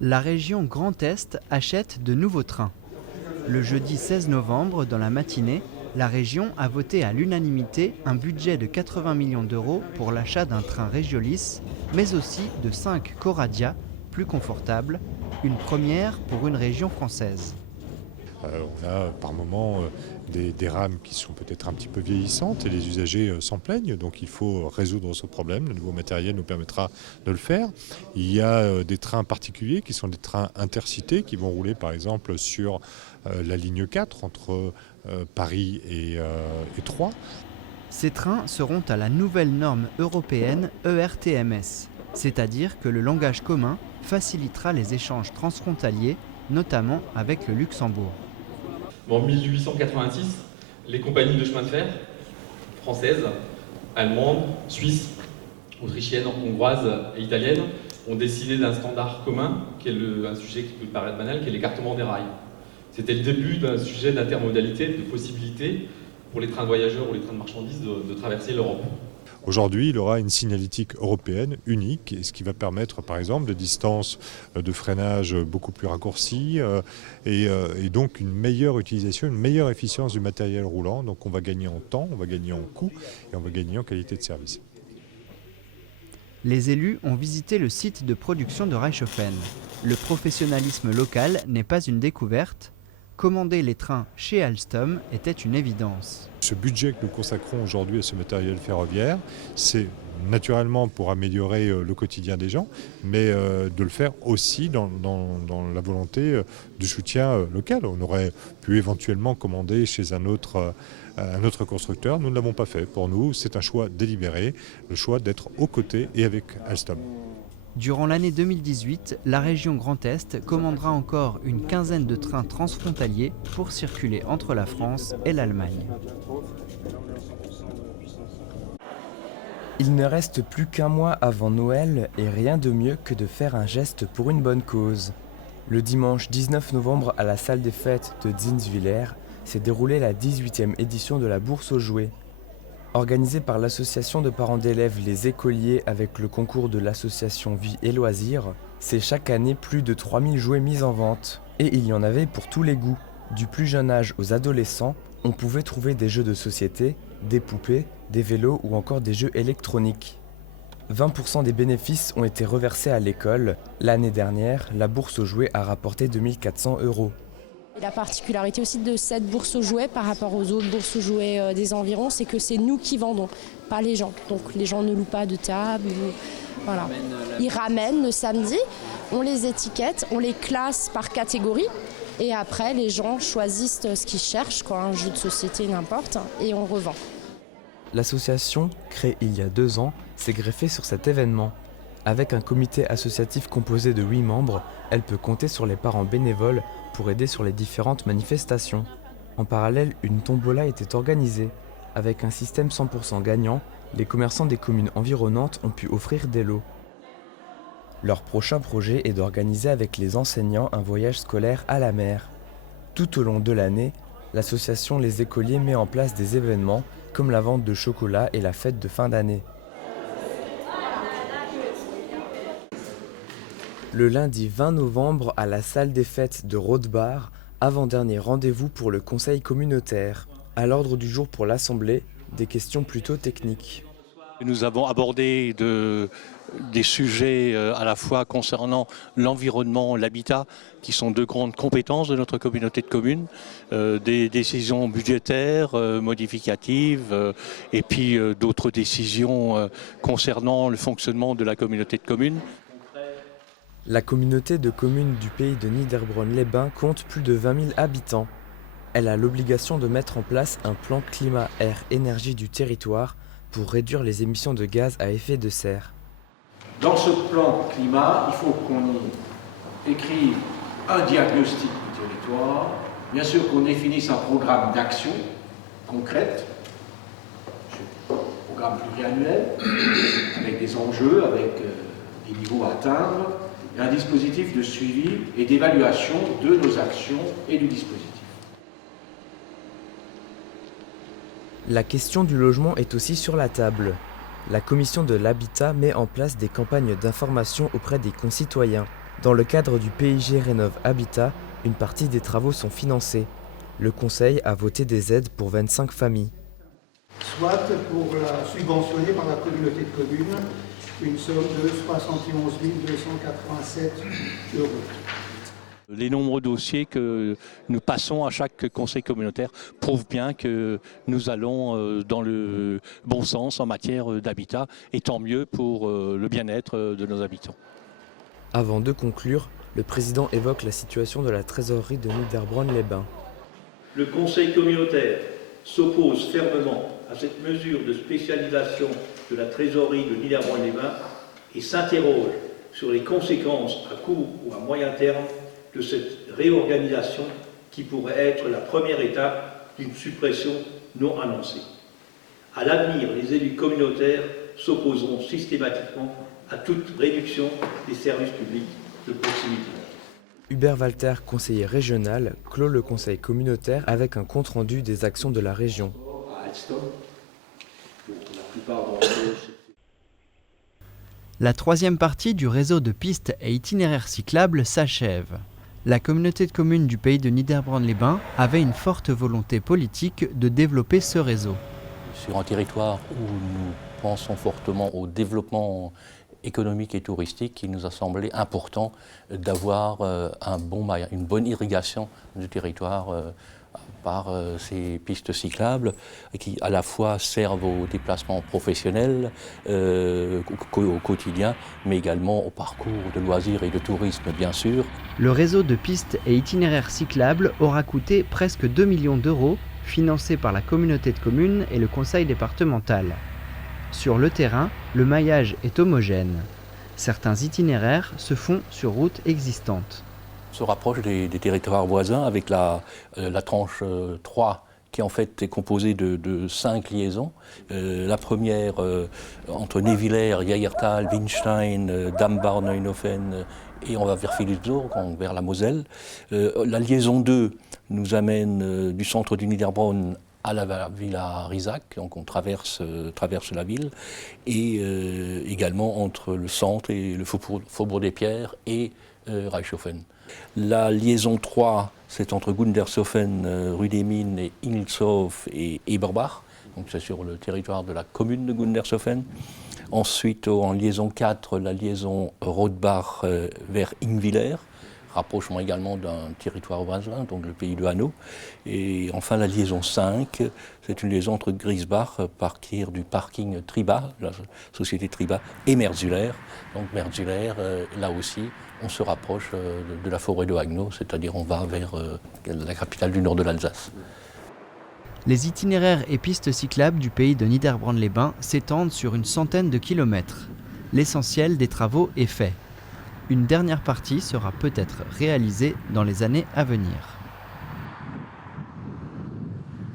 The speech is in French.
La région Grand Est achète de nouveaux trains. Le jeudi 16 novembre, dans la matinée, la région a voté à l'unanimité un budget de 80 millions d'euros pour l'achat d'un train Régiolis, mais aussi de 5 Coradia, plus confortables, une première pour une région française. On a par moments des rames qui sont peut-être un petit peu vieillissantes et les usagers s'en plaignent, donc il faut résoudre ce problème. Le nouveau matériel nous permettra de le faire. Il y a des trains particuliers qui sont des trains intercités qui vont rouler par exemple sur la ligne 4 entre Paris et Troyes. Ces trains seront à la nouvelle norme européenne ERTMS, c'est-à-dire que le langage commun facilitera les échanges transfrontaliers, notamment avec le Luxembourg. En 1886, les compagnies de chemin de fer françaises, allemandes, suisses, autrichiennes, hongroises et italiennes ont décidé d'un standard commun, qui est un sujet qui peut paraître banal, qui est l'écartement des rails. C'était le début d'un sujet d'intermodalité, de possibilité pour les trains de voyageurs ou les trains de marchandises de traverser l'Europe. Aujourd'hui, il aura une signalétique européenne unique, ce qui va permettre par exemple des distances de freinage beaucoup plus raccourcies et donc une meilleure utilisation, une meilleure efficience du matériel roulant. Donc on va gagner en temps, on va gagner en coût et on va gagner en qualité de service. Les élus ont visité le site de production de Reichshoffen. Le professionnalisme local n'est pas une découverte. Commander les trains chez Alstom était une évidence. Ce budget que nous consacrons aujourd'hui à ce matériel ferroviaire, c'est naturellement pour améliorer le quotidien des gens, mais de le faire aussi dans la volonté du soutien local. On aurait pu éventuellement commander chez un autre constructeur. Nous ne l'avons pas fait. Pour nous, c'est un choix délibéré, le choix d'être aux côtés et avec Alstom. Durant l'année 2018, la région Grand Est commandera encore une quinzaine de trains transfrontaliers pour circuler entre la France et l'Allemagne. Il ne reste plus qu'un mois avant Noël et rien de mieux que de faire un geste pour une bonne cause. Le dimanche 19 novembre à la salle des fêtes de Zinswiller s'est déroulée la 18e édition de la Bourse aux jouets. Organisée par l'association de parents d'élèves Les Écoliers avec le concours de l'association Vie et Loisirs, c'est chaque année plus de 3000 jouets mis en vente. Et il y en avait pour tous les goûts. Du plus jeune âge aux adolescents, on pouvait trouver des jeux de société, des poupées, des vélos ou encore des jeux électroniques. 20% des bénéfices ont été reversés à l'école. L'année dernière, la bourse aux jouets a rapporté 2400 €. Et la particularité aussi de cette bourse aux jouets par rapport aux autres bourses aux jouets des environs, c'est que c'est nous qui vendons, pas les gens. Donc les gens ne louent pas de table. Voilà. Ils ramènent le samedi, on les étiquette, on les classe par catégorie. Et après, les gens choisissent ce qu'ils cherchent, un jeu de société, n'importe, et on revend. L'association, créée il y a 2 ans, s'est greffée sur cet événement. Avec un comité associatif composé de 8 membres, elle peut compter sur les parents bénévoles pour aider sur les différentes manifestations. En parallèle, une tombola était organisée. Avec un système 100% gagnant, les commerçants des communes environnantes ont pu offrir des lots. Leur prochain projet est d'organiser avec les enseignants un voyage scolaire à la mer. Tout au long de l'année, l'association Les Écoliers met en place des événements comme la vente de chocolat et la fête de fin d'année. Le lundi 20 novembre à la salle des fêtes de Rodebar, avant-dernier rendez-vous pour le conseil communautaire. À l'ordre du jour pour l'Assemblée, des questions plutôt techniques. Nous avons abordé des sujets à la fois concernant l'environnement, l'habitat, qui sont 2 grandes compétences de notre communauté de communes, des décisions budgétaires, modificatives, et puis d'autres décisions concernant le fonctionnement de la communauté de communes. La communauté de communes du pays de Niederbronn-les-Bains compte plus de 20 000 habitants. Elle a l'obligation de mettre en place un plan climat-air-énergie du territoire pour réduire les émissions de gaz à effet de serre. Dans ce plan climat, il faut qu'on y écrive un diagnostic du territoire, bien sûr qu'on définisse un programme d'action concrète, un programme pluriannuel, avec des enjeux, avec des niveaux à atteindre, et un dispositif de suivi et d'évaluation de nos actions et du dispositif. La question du logement est aussi sur la table. La commission de l'habitat met en place des campagnes d'information auprès des concitoyens. Dans le cadre du PIG Rénov Habitat, une partie des travaux sont financés. Le Conseil a voté des aides pour 25 familles. Soit pour la subventionner par la communauté de communes, une somme de 71 287 €. Les nombreux dossiers que nous passons à chaque conseil communautaire prouvent bien que nous allons dans le bon sens en matière d'habitat, et tant mieux pour le bien-être de nos habitants. Avant de conclure, le président évoque la situation de la trésorerie de Niederbronn-les-Bains. Le conseil communautaire s'oppose fermement à cette mesure de spécialisation de la trésorerie de Niederbronn-les-Bains et s'interroge sur les conséquences à court ou à moyen terme de cette réorganisation qui pourrait être la première étape d'une suppression non annoncée. À l'avenir, les élus communautaires s'opposeront systématiquement à toute réduction des services publics de proximité. Hubert Walter, conseiller régional, clôt le conseil communautaire avec un compte-rendu des actions de la région. La troisième partie du réseau de pistes et itinéraires cyclables s'achève. La communauté de communes du pays de Niederbronn-les-Bains avait une forte volonté politique de développer ce réseau. Sur un territoire où nous pensons fortement au développement économique et touristique, il nous a semblé important d'avoir une bonne irrigation du territoire par ces pistes cyclables qui à la fois servent aux déplacements professionnels au quotidien, mais également au parcours de loisirs et de tourisme bien sûr. Le réseau de pistes et itinéraires cyclables aura coûté presque 2 millions d'euros, financé par la communauté de communes et le conseil départemental. Sur le terrain, le maillage est homogène. Certains itinéraires se font sur routes existantes. On se rapproche des territoires voisins avec la tranche 3 qui en fait est composée de 5 liaisons. La première entre Névillers, Jaïrtal, Winstein, Dambach, Neuenhofen et on va vers Philipsburg, vers la Moselle. La liaison 2 nous amène du centre du Niederbronn à la villa Risac, donc on traverse la ville, et également entre le centre et le Faubourg des Pierres et Reichshofen. La liaison 3, c'est entre Gundershofen, rue des Mines, et Ingelshof et Eberbach, donc c'est sur le territoire de la commune de Gundershofen. Ensuite, en liaison 4, la liaison Rothbach vers Ingwiller, rapprochement également d'un territoire voisin, donc le pays de Hanau. Et enfin la liaison 5, c'est une liaison entre Griesbach, partir du parking Triba, la société Triba, et Merzuller. Donc Merzuller, là aussi, on se rapproche de la forêt de Haguenau, c'est-à-dire on va vers la capitale du nord de l'Alsace. Les itinéraires et pistes cyclables du pays de Niederbronn-les-Bains s'étendent sur une centaine de kilomètres. L'essentiel des travaux est fait. Une dernière partie sera peut-être réalisée dans les années à venir.